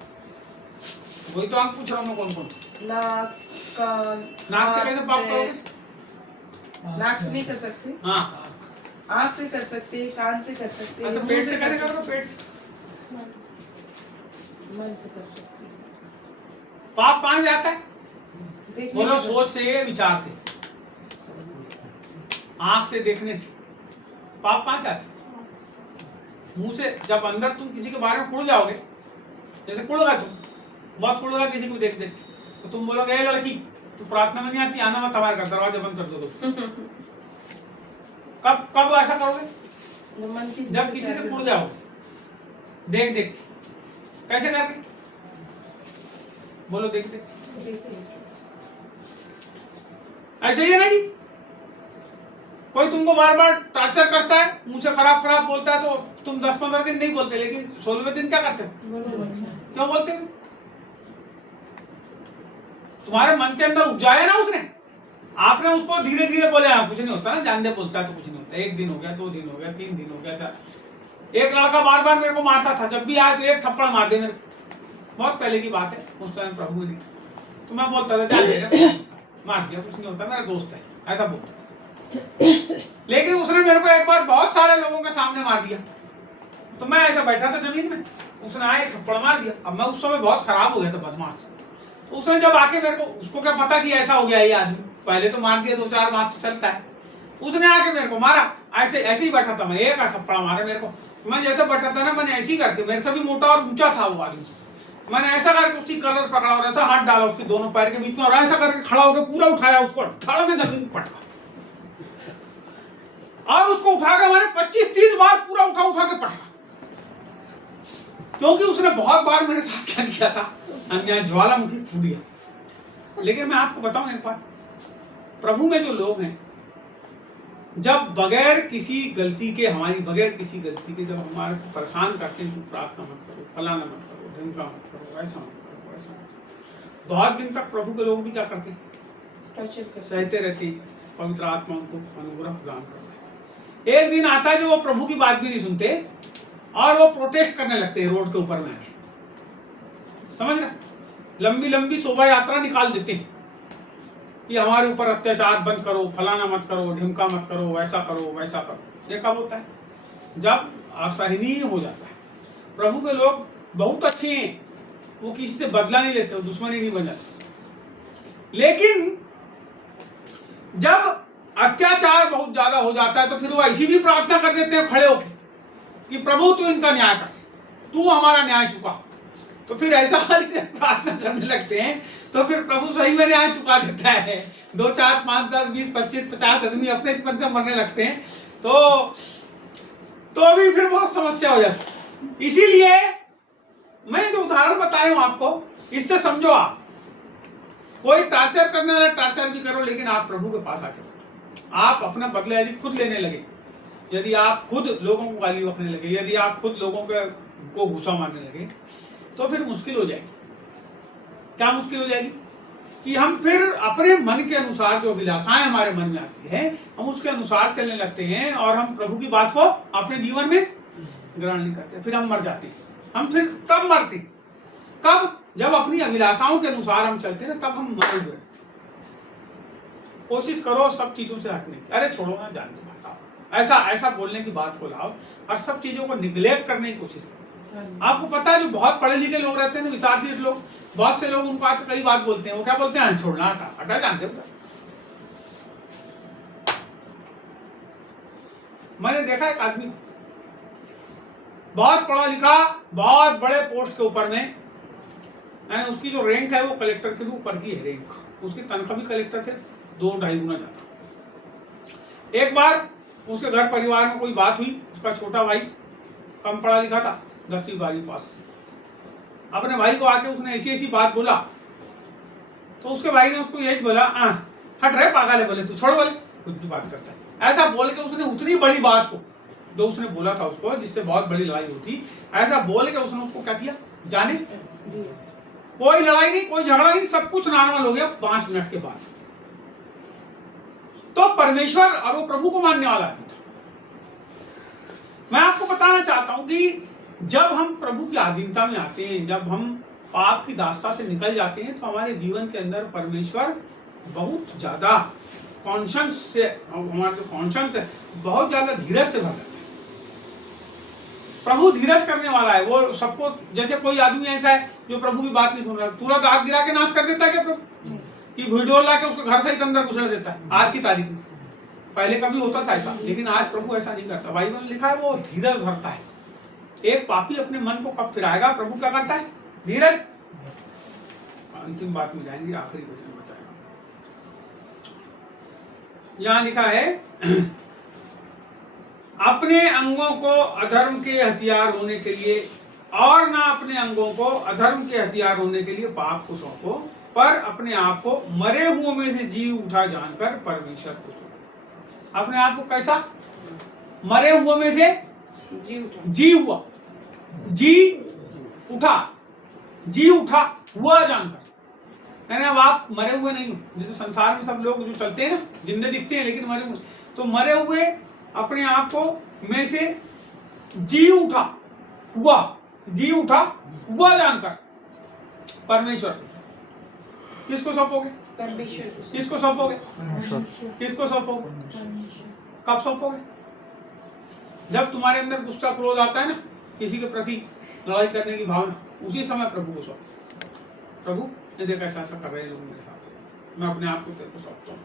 वही तो अंग पूछ रहा हूँ। कौन कौन? नाक, कान। नाक से कैसे पाप करोगे? नाक से नहीं कर सकते, हाँ, आँख से कर सकते हैं, कान से कर सकते हैं, तो पेट से कैसे करोगे? पेट से, मन से कर सकते हैं। पाप कहाँ जाता है? देखने बोलो से। सोच से, विचार से, आंख से देखने से। पाप कहाँ से आता है? मुंह से। जब अंदर तुम किसी के बारे में कुड़ जाओगे, जैसे कुड़ गए तुम, बहुत कुड़ गया किसी को देख देख, तो तुम बोलोगे ए लड़की तू प्रार्थना में नहीं आती, आना मत हमारे घर, दरवाजा बंद कर दो। कब ऐसा करोगे? जब किसी से कुड़ जाओ देख देख के। कैसे करके? बोलो देख देख। ऐसे ही है ना जी। कोई तुमको बार बार टॉर्चर करता है, मुंह से खराब खराब बोलता है, तो तुम 10-15 दिन नहीं बोलते, लेकिन 16वें दिन क्या करते हो? क्यों बोलते हो? तुम्हारे मन के अंदर उपजाया ना उसने, आपने उसको धीरे धीरे बोले। कुछ नहीं होता ना, जानते बोलता है तो कुछ नहीं होता। 1 दिन हो गया, 2 दिन हो गया, 3 दिन हो गया। एक लड़का बार बार मेरे को मारता था, जब भी आया तो एक थप्पड़ मार दे मेरे को। बहुत पहले की बात है, उस टाइम प्रभु ने, तो मैं बोलता था जान दे, मार दिया, कुछ नहीं होता, मेरा दोस्त है, ऐसा बोलता। लेकिन उसने मेरे को एक बार बहुत सारे लोगों के सामने मार दिया, तो मैं ऐसा बैठा था जमीन में, उसने आए थप्पड़ मार दिया। अब मैं उस समय बहुत खराब हो गया था, बदमाश। तो उसने जब आके मेरे को, उसको क्या पता कि ऐसा हो गया ये आदमी, पहले तो मार दिया, 2-4 बात तो चलता है। उसने आके मेरे को मारा, ऐसे ही बैठा था मैं, एक थप्पड़ मारा मेरे को। मैं जैसे बैठा था ना, मैंने ऐसे ही करके, मेरे से भी मोटा और ऊंचा था वो आदमी, मैंने ऐसा करके उसकी कलर पकड़ा और ऐसा हाथ डाला उसके दोनों पैर के बीच में और ऐसा करके खड़ा होकर पूरा उठाया उसको, धड़ में जमीन पटका और उसको उठा के मैंने 25-30 बार पूरा उठा के पटका, क्योंकि उसने बहुत बार मेरे साथ क्या किया था, अन्याय ज्वालामुखी फूट गया। लेकिन मैं आपको बताऊं एक बात, प्रभु में जो लोग हैं, जब बगैर किसी गलती के, हमारी बगैर किसी गलती के जब हमारे को परेशान करते हैं, तो प्रार्थना मत करो, फलाना मत करो, ढिमका मत करो, ऐसा मत करो, ऐसा मत करो, बहुत दिन तक प्रभु के लोग भी क्या करते हैं, सहते रहते, पवित्र आत्मा उनको अनुग्रह प्रदान करता है। एक दिन आता है जब वो प्रभु की बात भी नहीं सुनते और वो प्रोटेस्ट करने लगते हैं रोड के ऊपर में आके, समझ रहे, लंबी लंबी शोभा यात्रा निकाल देते हैं कि हमारे ऊपर अत्याचार बंद करो, फलाना मत करो, ढिमका मत करो, वैसा करो, वैसा करो। ये कब होता है, जब असहनीय हो जाता है। प्रभु के लोग बहुत अच्छे हैं, वो किसी से बदला नहीं लेते, दुश्मनी नहीं बन जाती, लेकिन जब अत्याचार बहुत ज्यादा हो जाता है तो फिर वो ऐसी भी प्रार्थना कर देते हैं खड़े होकर कि प्रभु तू इनका न्याय कर, तू हमारा न्याय चुका। तो फिर ऐसा वाली प्रार्थना करने लगते हैं तो फिर प्रभु सही में न्याय चुका देता है। 2, 4, 5, 10, 20, 25, 50 आदमी अपने मन से मरने लगते हैं, तो अभी फिर बहुत समस्या हो जाती है। इसीलिए मैं जो उदाहरण बताया हूं आपको, इससे समझो, आप कोई टार्चर करने वाला टार्चर भी करो, लेकिन आप प्रभु के पास आके आप अपना बदला यदि खुद लेने लगे, यदि आप खुद लोगों को गाली बकने लगे, यदि आप खुद लोगों को घुसा मारने लगे, तो फिर मुश्किल हो जाएगी। क्या मुश्किल हो जाएगी कि हम फिर अपने मन के अनुसार जो अभिलाषाएं हमारे मन में आती है, हम उसके अनुसार चलने लगते हैं और हम प्रभु की बात को अपने जीवन में ग्रहण नहीं करते, फिर हम मर जाते हैं। हम फिर तब मरते, कब, जब अपनी अभिलाषाओं के अनुसार हम चलते हैं, तब हम मर गए। कोशिश करो सब चीजों से हटने की, अरे छोड़ो ना, जान दो, ऐसा बोलने की बात को लाओ और सब चीजों को निग्लेक्ट करने की कोशिश करो। आपको पता है, जो बहुत पढ़े लिखे लोग रहते हैं, विचारशील लोग, बहुत से लोग उनको आके कई बात बोलते हैं, वो क्या बोलते हैं, छोड़ना, हटा, जानते हो। मैंने देखा एक आदमी बहुत पढ़ा लिखा, बहुत बड़े पोस्ट के ऊपर में, यानी उसकी जो रैंक है वो कलेक्टर के भी ऊपर की है रैंक, उसकी तनख्वाह भी कलेक्टर से 2-2.5 गुना ज्यादा। एक बार उसके घर परिवार में कोई बात हुई, उसका छोटा भाई कम पढ़ा लिखा था, 10वीं 12वीं पास, अपने भाई को आके उसने ऐसी बात बोला, तो उसके भाई ने उसको यही बोला, हट रहे पागल है, बोले तू छोड़, बोले कुछ भी बात करता है, ऐसा बोल के उसने उतनी बड़ी बात को जो उसने बोला था उसको, जिससे बहुत बड़ी लड़ाई होती, ऐसा बोल के उसने उसको क्या किया, जाने, कोई लड़ाई नहीं, कोई झगड़ा नहीं, सब कुछ नॉर्मल हो गया 5 मिनट के बाद। तो परमेश्वर और वो प्रभु को मानने वाला आदमी था। मैं आपको बताना चाहता हूं कि जब हम प्रभु की अधीनता में आते हैं, जब हम पाप की दास्ता से निकल जाते हैं, तो हमारे जीवन के अंदर परमेश्वर बहुत ज्यादा कॉन्शियस से, हमारा जो कॉन्शियस है बहुत ज्यादा धीरज से भर जाता है। प्रभु धीरज करने वाला है, वो सबको, जैसे कोई आदमी ऐसा है जो प्रभु की बात नहीं सुन रहा, तुरंत आग गिरा के नाश कर देता है क्या प्रभु, कि वीडियो ला के उसको घर से ही अंदर घुसड़ देता है आज की तारीख में। पहले कभी होता था ऐसा, लेकिन आज प्रभु ऐसा नहीं करता। बाइबल में लिखा है वो धीरज धरता है। एक पापी अपने मन को कब फिराएगा, प्रभु क्या करता है, धीरज। अंतिम बात में जाएंगे, आखिरी वचन बचाएगा। यहां लिखा है, अपने अंगों को अधर्म के हथियार होने के लिए और ना अपने अंगों को अधर्म के हथियार होने के लिए पाप को सौंपो, पर अपने आप को मरे हुओं में से जी उठा जानकर परमेश्वर को सौंपो। अपने आप को कैसा, मरे हुओं में से जी हुआ, जी उठा हुआ जानकर, यानी अब आप मरे हुए नहीं हो। जैसे संसार में सब लोग जो चलते हैं ना, जिंदे दिखते हैं लेकिन मरे हुए, तो मरे हुए अपने आप को में से जी उठा हुआ जानकर परमेश्वर। किसको सौंपोगे, परमेश्वर। किसको सौंपोगे, किसको सौंपोगे, कब सौंपोगे, जब तुम्हारे अंदर गुस्सा क्रोध आता है ना, किसी के प्रति लड़ाई करने की भावना, उसी समय प्रभु को सौंपो। प्रभु ने देखा ऐसा कर रहे हैं लोग मेरे साथ, मैं अपने आप को तेरे को सौंपता हूँ,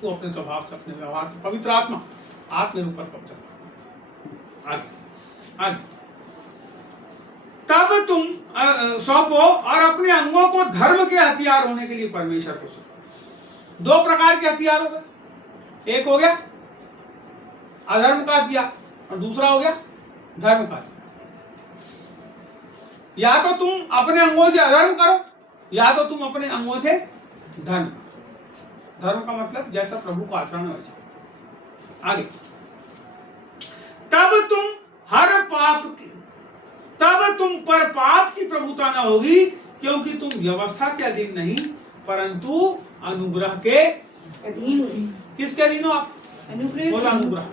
तू अपने स्वभाव से, अपने व्यवहार से, पवित्र आत्मा आप मेरे ऊपर कब्जा कर। आगे आगे, तब तुम सौंपो और अपने अंगों को धर्म के हथियार होने के लिए परमेश्वर को सौंपो। दो प्रकार के हथियार हो गए, एक हो गया अधर्म का हथियार और दूसरा हो गया धर्म का हथियार। या तो तुम अपने अंगों से अधर्म करो, या तो तुम अपने अंगों से धर्म। धर्म का मतलब जैसा प्रभु का आचरण है वैसा। आगे, तब तुम पर पाप की प्रभुता न होगी, क्योंकि तुम व्यवस्था के अधीन नहीं परंतु अनुग्रह के अधीन हो। किसके अधीन हो आप? अनुग्रह। बोला अनुग्रह।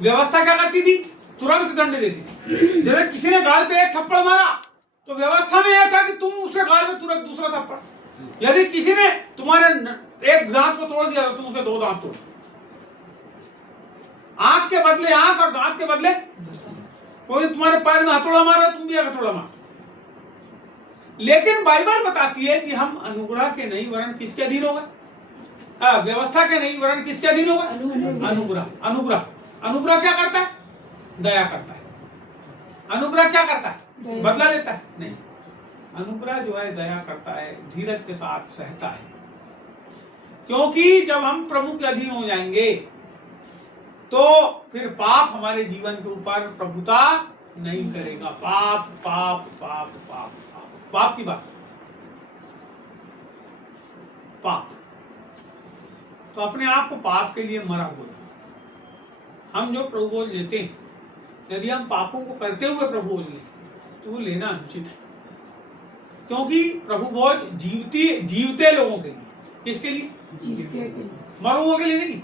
व्यवस्था क्या करती थी? तुरंत दंड देती थी। जैसे किसी ने गाल पे एक थप्पड़ मारा तो व्यवस्था में यह था कि तुम उसके गाल में तुरंत दूसरा थप्पड़। यदि किसी ने तुम्हारे एक दांत को तोड़ दिया तो तुम उसके दो दांत तोड़। आंख के बदले आंख और दांत के बदले, कोई तुम्हारे पैर में हथौड़ा मारा तुम भी हथौड़ा मार। लेकिन बाइबल बताती है कि हम अनुग्रह के नहीं वरन किसके अधीन होगा? व्यवस्था के नहीं वरन किसके अधीन होगा? अनुग्रह। अनुग्रह अनुग्रह क्या करता है? दया करता है। अनुग्रह क्या करता है? बदला लेता है? नहीं। अनुग्रह जो है दया करता है, धीरज के साथ सहता है। क्योंकि जब हम प्रभु के अधीन हो जाएंगे तो फिर पाप हमारे जीवन के ऊपर प्रभुता नहीं करेगा। पाप पाप पाप पाप पाप पाप की बात, पाप तो अपने आप को पाप के लिए मरा हुआ। हम जो प्रभु बोल लेते हैं, यदि हम पापों को करते हुए प्रभु बोल लें तो वो लेना अनुचित है। क्योंकि प्रभु बोल जीवते लोगों के लिए। किसके लिए? मरा हुआ के लिए नहीं।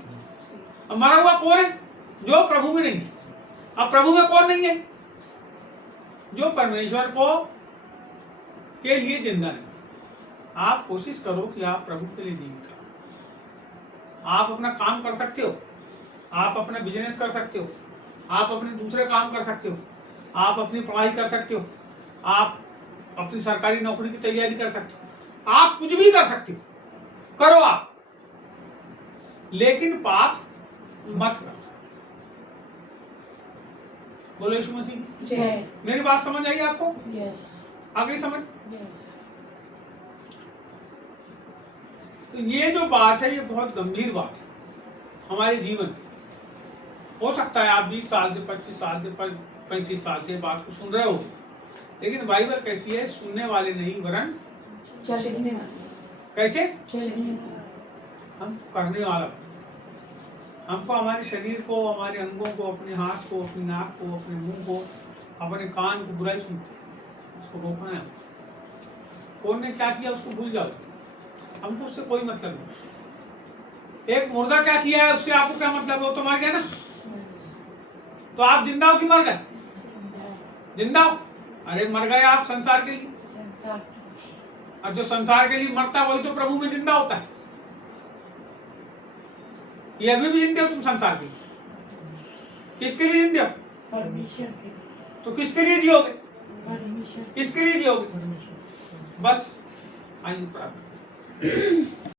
अब मरा हुआ कौन है? जो प्रभु में नहीं है। अब प्रभु में कौन नहीं है? जो परमेश्वर को के लिए जिंदा नहीं। आप कोशिश करो कि आप प्रभु के लिए जीवित रहो। आप अपना काम कर सकते हो, आप अपना बिजनेस कर सकते हो, आप अपने दूसरे काम कर सकते हो, आप अपनी पढ़ाई कर सकते हो, आप अपनी सरकारी नौकरी की तैयारी कर सकते हो, आप कुछ भी कर सकते हो, करो आप, लेकिन पाप मत करो। बोलो यीशु मसीह जय। मेरी बात समझ आई आपको? यस। आ गई समझ? तो ये जो बात है ये बहुत गंभीर बात है हमारे जीवन की। हो सकता है आप 20 साल से 25 साल से 35 साल से बात को सुन रहे हो, लेकिन बाइबल कहती है सुनने वाले नहीं वरन चलने वाले। कैसे? चलने हम करने वाला। हमको हमारे शरीर को, हमारे अंगों को, अपने हाथ को, अपनी नाक को, अपने मुंह को, अपने कान को बुराई सुनते, उसको रोकना है। कौन ने क्या किया उसको भूल जाओ, हमको उससे कोई मतलब नहीं। एक मुर्दा क्या किया है उससे आपको क्या मतलब है? वो तो मर गया ना। तो आप जिंदा हो कि मर गए? जिंदा हो। अरे मर गए आप संसार के लिए, और जो संसार के लिए मरता वही तो प्रभु में जिंदा होता है। ये अभी भी जिंदे हो तुम संसार के लिए। किसके लिए जिंदे हो? परमेश्वर के। तो किसके लिए जियोगे? परमेश्वर। किसके लिए जियोगे? बस आइए प्रार्थना।